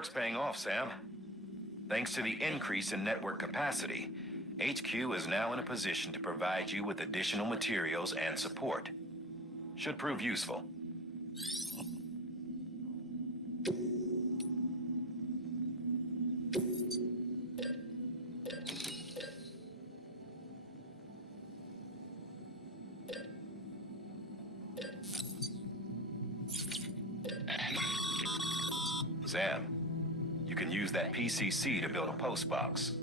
work's paying off, Sam. Thanks to the increase in network capacity, HQ is now in a position to provide you with additional materials and support. Should prove useful. Sam, you can use that PCC to build a postbox.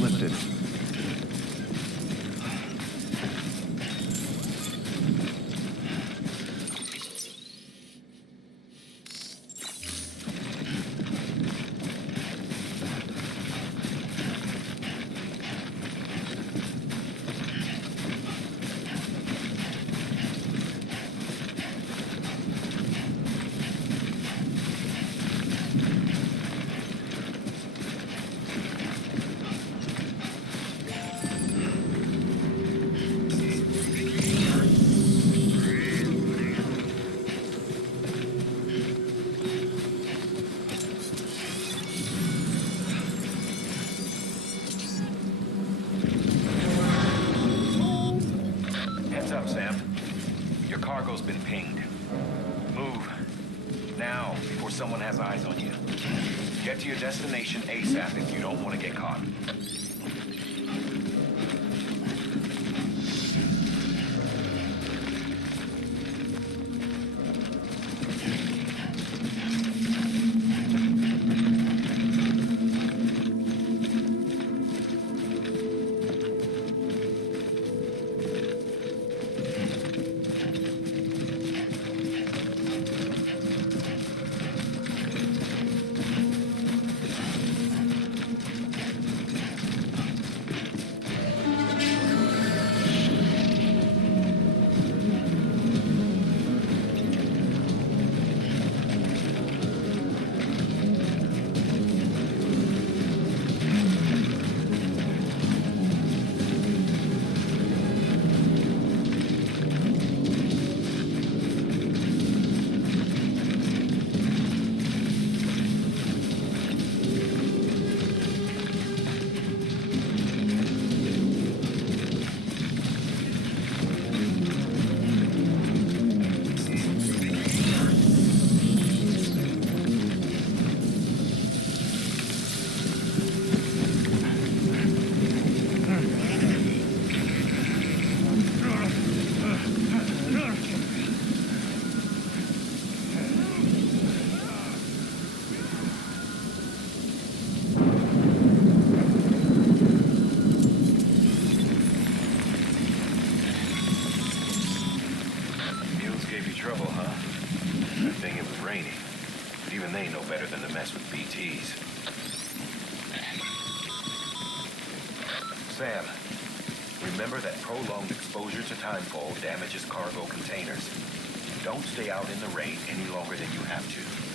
lifted. Heads up, Sam. Your cargo's been pinged. Move. Now, before someone has eyes on you. Get to your destination ASAP if you don't want to get caught. mess with BTs. Sam, remember that prolonged exposure to timefall damages cargo containers. Don't stay out in the rain any longer than you have to.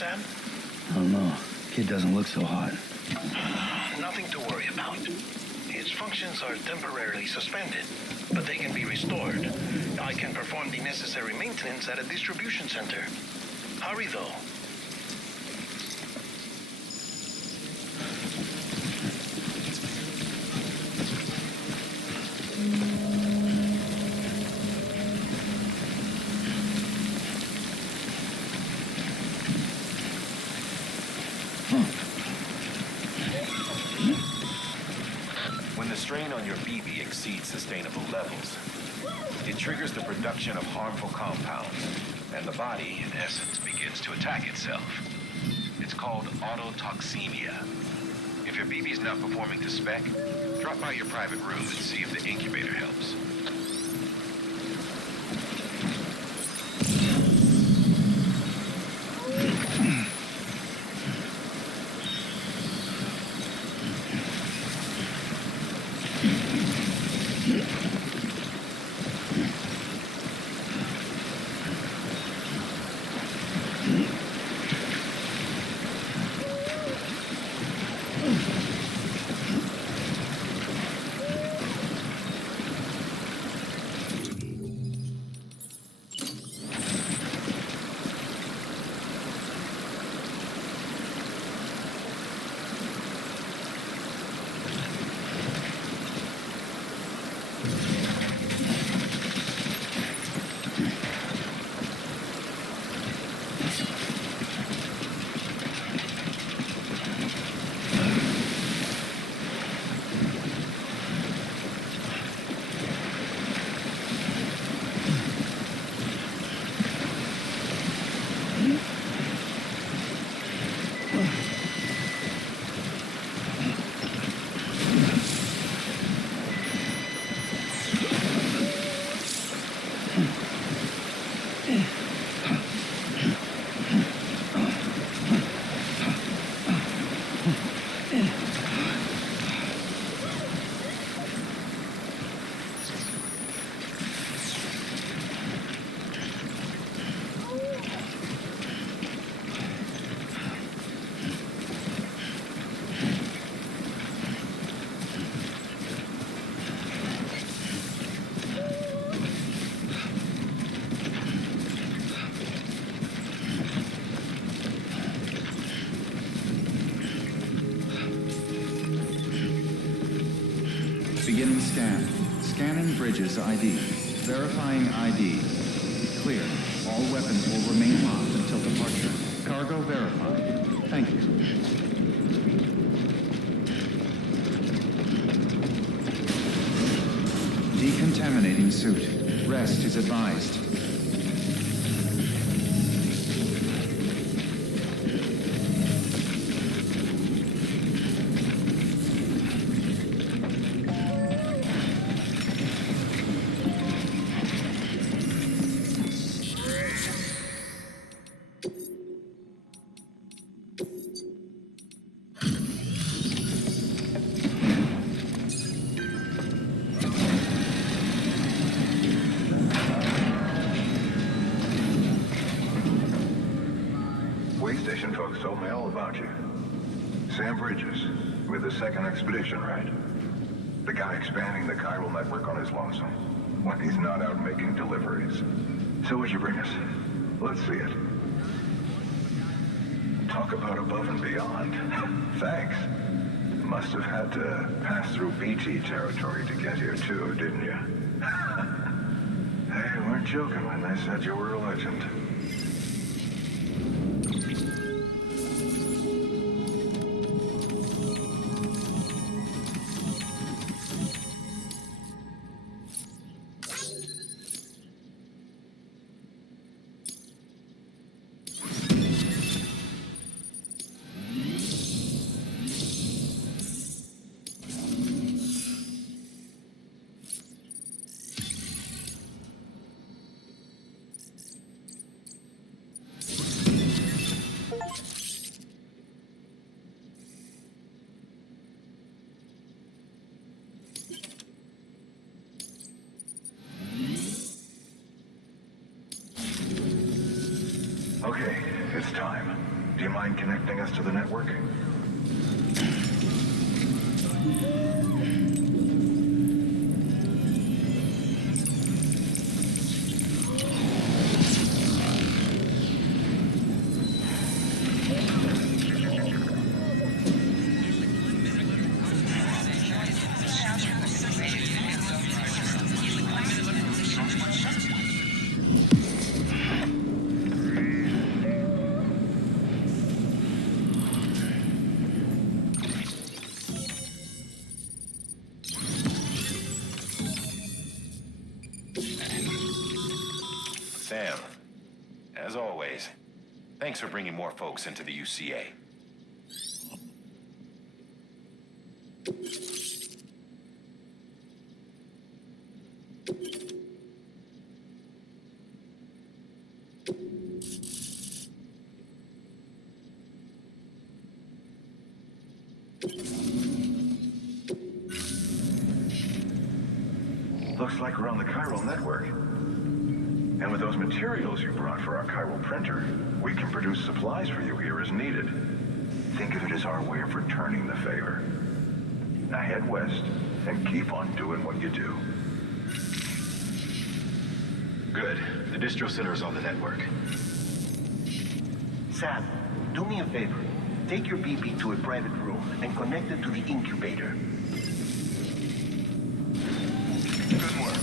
Sam? I don't know. Kid doesn't look so hot. Nothing to worry about. its functions are temporarily suspended, but they can be restored. I can perform the necessary maintenance at a distribution center. Hurry, though. When the strain on your BB exceeds sustainable levels, it triggers the production of harmful compounds, and the body, in essence, begins to attack itself. It's called autotoxemia. If your BB's not performing to spec, drop by your private room and see if the incubator helps. Beginning scan. Scanning bridges ID. Verifying ID. Clear. All weapons will remain locked until departure. Cargo verified. Thank you. Decontaminating suit. Rest is advised. Waystation folks told me all about you. Sam Bridges, with the second expedition, right? The guy expanding the chiral network on his lonesome, when he's not out making deliveries. So what'd you bring us? Let's see it. Talk about above and beyond. Thanks. Must have had to pass through BT territory to get here too, didn't you? They weren't joking when they said you were a legend. Okay, it's time. Do you mind connecting us to the network? As always, thanks for bringing more folks into the UCA. Looks like we're on the chiral network. And with those materials you brought for our chiral printer, we can produce supplies for you here as needed. Think of it as our way of returning the favor. Now head west and keep on doing what you do. Good. The distro center is on the network. Sam, do me a favor. Take your BB to a private room and connect it to the incubator. Good work.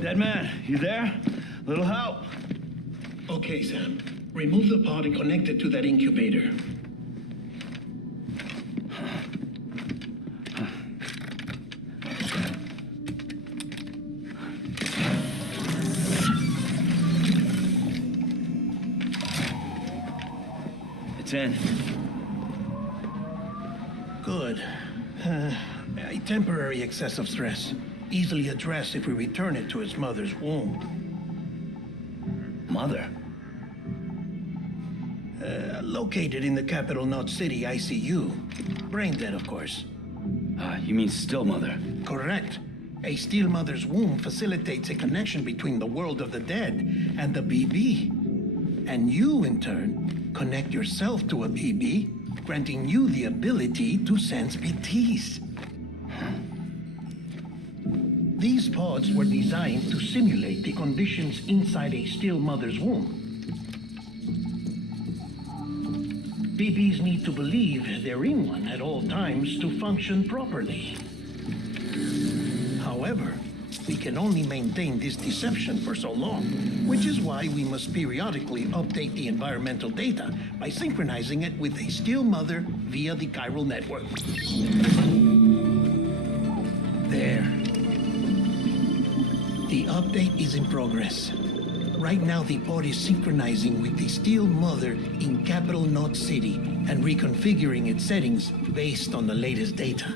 Dead man, you there? Little help? Okay, Sam. Remove the pod and connect it to that incubator. It's in. Good. A temporary excessive stress. Easily addressed if we return it to its mother's womb. Mother? Located in the capital Knot City ICU. Brain dead, of course. You mean still mother? Correct. A steel mother's womb facilitates a connection between the world of the dead and the BB. And you, in turn, connect yourself to a BB, granting you the ability to sense BTs. These pods were designed to simulate the conditions inside a still mother's womb. BBs need to believe they're in one at all times to function properly. However, we can only maintain this deception for so long, which is why we must periodically update the environmental data by synchronizing it with a still mother via the chiral network. There. The update is in progress. Right now, the pod is synchronizing with the Steel Mother in capital Knot City and reconfiguring its settings based on the latest data.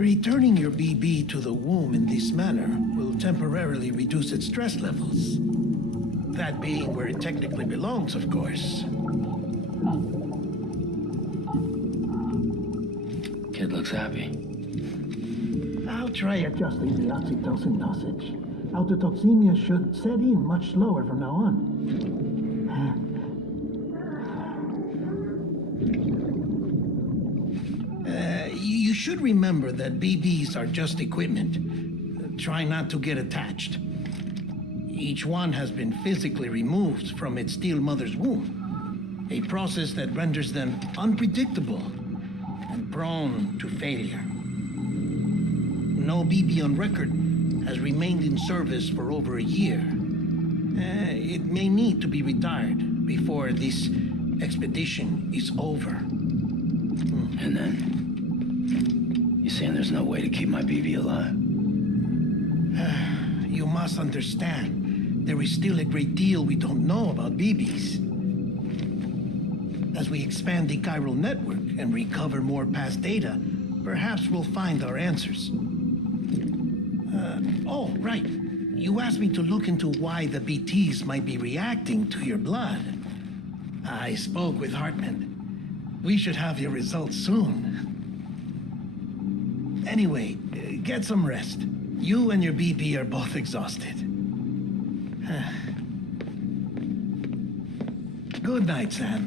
Returning your BB to the womb in this manner will temporarily reduce its stress levels. That being where it technically belongs, of course. Kid looks happy. I'll try adjusting the oxytocin dosage. Autotoxemia should set in much slower from now on. You should remember that BBs are just equipment. Try not to get attached. Each one has been physically removed from its steel mother's womb, a process that renders them unpredictable and prone to failure. No BB on record has remained in service for over a year. It may need to be retired before this expedition is over. And then? You saying there's no way to keep my BB alive? You must understand, there is still a great deal we don't know about BBs. As we expand the chiral network and recover more past data, perhaps we'll find our answers. Oh, right. You asked me to look into why the BTs might be reacting to your blood. I spoke with Hartman. We should have your results soon. Anyway, get some rest. You and your BB are both exhausted. Good night, Sam.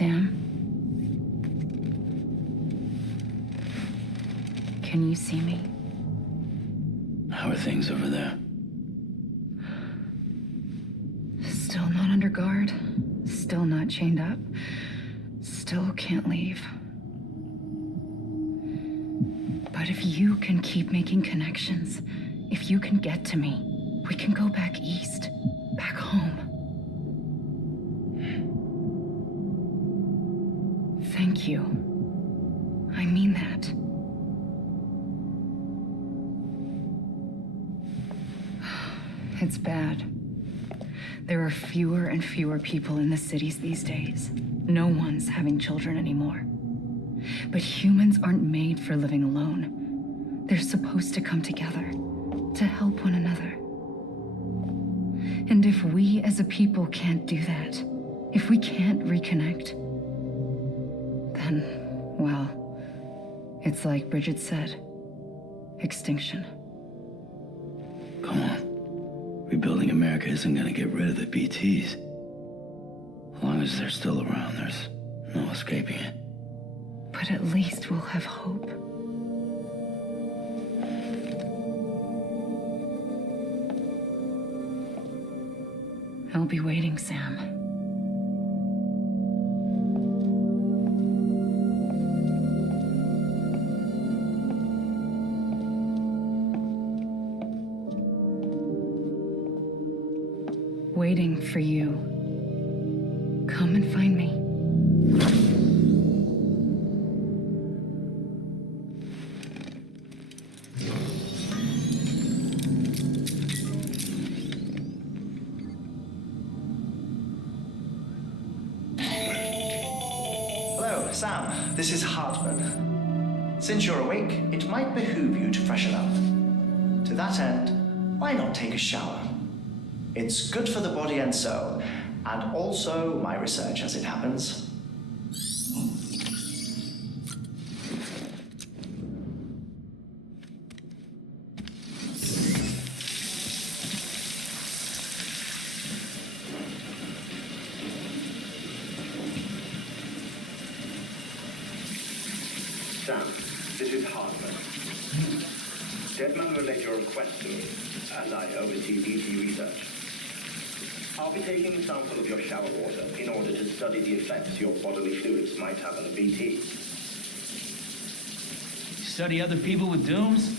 Sam? Can you see me? How are things over there? Still not under guard. Still not chained up. Still can't leave. But if you can keep making connections, if you can get to me, we can go back east, back home. Thank you. I mean that. It's bad. There are fewer and fewer people in the cities these days. No one's having children anymore. But humans aren't made for living alone. They're supposed to come together, to help one another. And if we as a people can't do that, if we can't reconnect, then, well, it's like Bridget said, extinction. Come on. Rebuilding America isn't gonna get rid of the BTs. As long as they're still around, there's no escaping it. But at least we'll have hope. I'll be waiting, Sam. Waiting for you. Come and find me. Hello, Sam. This is Hartman. Since you're awake, it might behoove you to freshen up. To that end, why not take a shower? It's good for the body and soul, and also my research as it happens. Sam, this is Hartman. Deadman relayed your request to me, as I oversee BT research. I'll be taking a sample of your shower water in order to study the effects your bodily fluids might have on a BT. Study other people with dooms?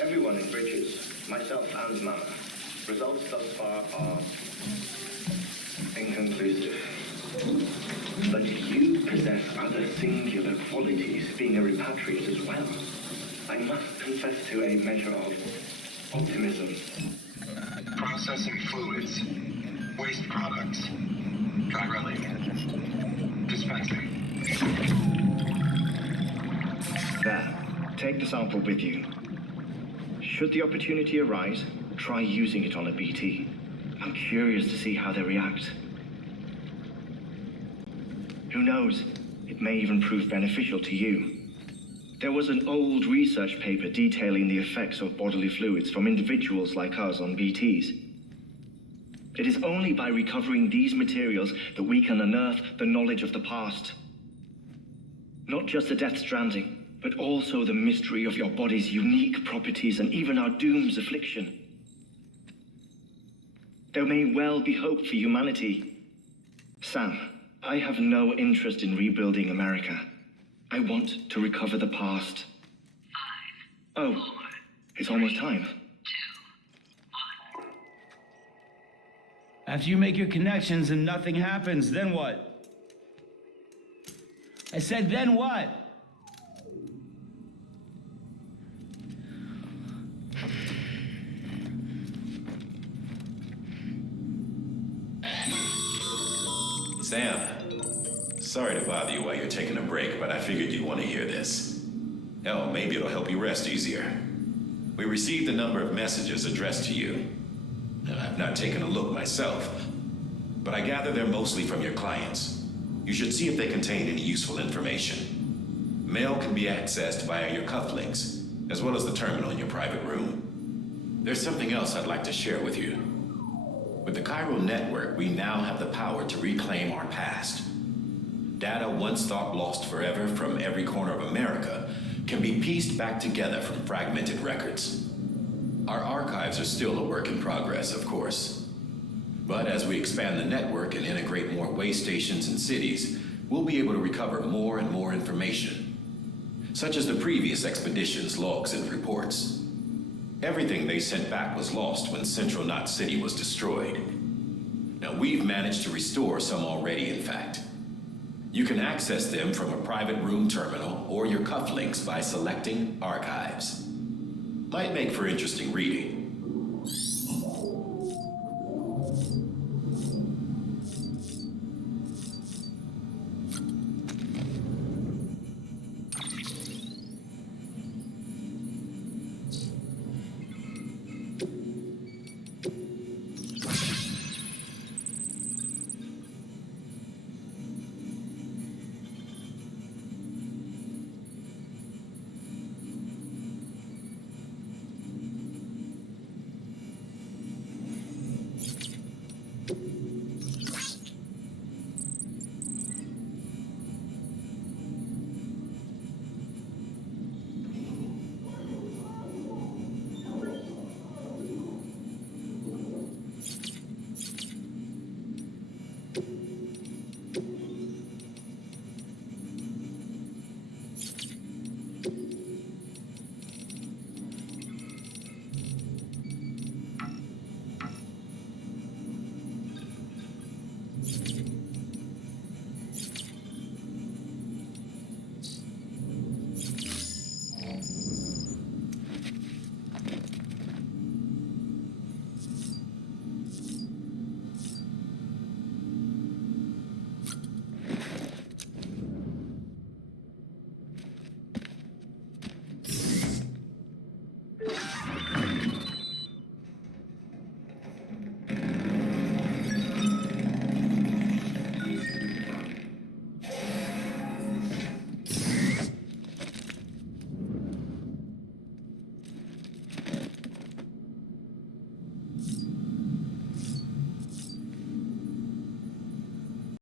Everyone in Bridges, myself and Mama. Results thus far are inconclusive. But you possess other singular qualities, being a repatriate as well. I must confess to a measure of optimism. Processing fluids. Waste products. Chirelli. Dispensing. There. Take the sample with you. Should the opportunity arise, try using it on a BT. I'm curious to see how they react. Who knows? It may even prove beneficial to you. There was an old research paper detailing the effects of bodily fluids from individuals like us on BTs. It is only by recovering these materials that we can unearth the knowledge of the past. Not just the Death Stranding, but also the mystery of your body's unique properties and even our doom's affliction. There may well be hope for humanity. Sam, I have no interest in rebuilding America. I want to recover the past. 5, Oh, 4, it's almost time. 2, 1. After you make your connections and nothing happens, then what? I said, then what? Sam, sorry to bother you while you're taking a break, but I figured you'd want to hear this. Hell, maybe it'll help you rest easier. We received a number of messages addressed to you. I've not taken a look myself, but I gather they're mostly from your clients. You should see if they contain any useful information. Mail can be accessed via your cufflinks, as well as the terminal in your private room. There's something else I'd like to share with you. With the chiral network, we now have the power to reclaim our past. Data once thought lost forever from every corner of America can be pieced back together from fragmented records. Our archives are still a work in progress, of course. But as we expand the network and integrate more waystations and cities, we'll be able to recover more and more information, such as the previous expedition's logs and reports. Everything they sent back was lost when Central Knot City was destroyed. Now, we've managed to restore some already, in fact. You can access them from a private room terminal or your cufflinks by selecting Archives. Might make for interesting reading.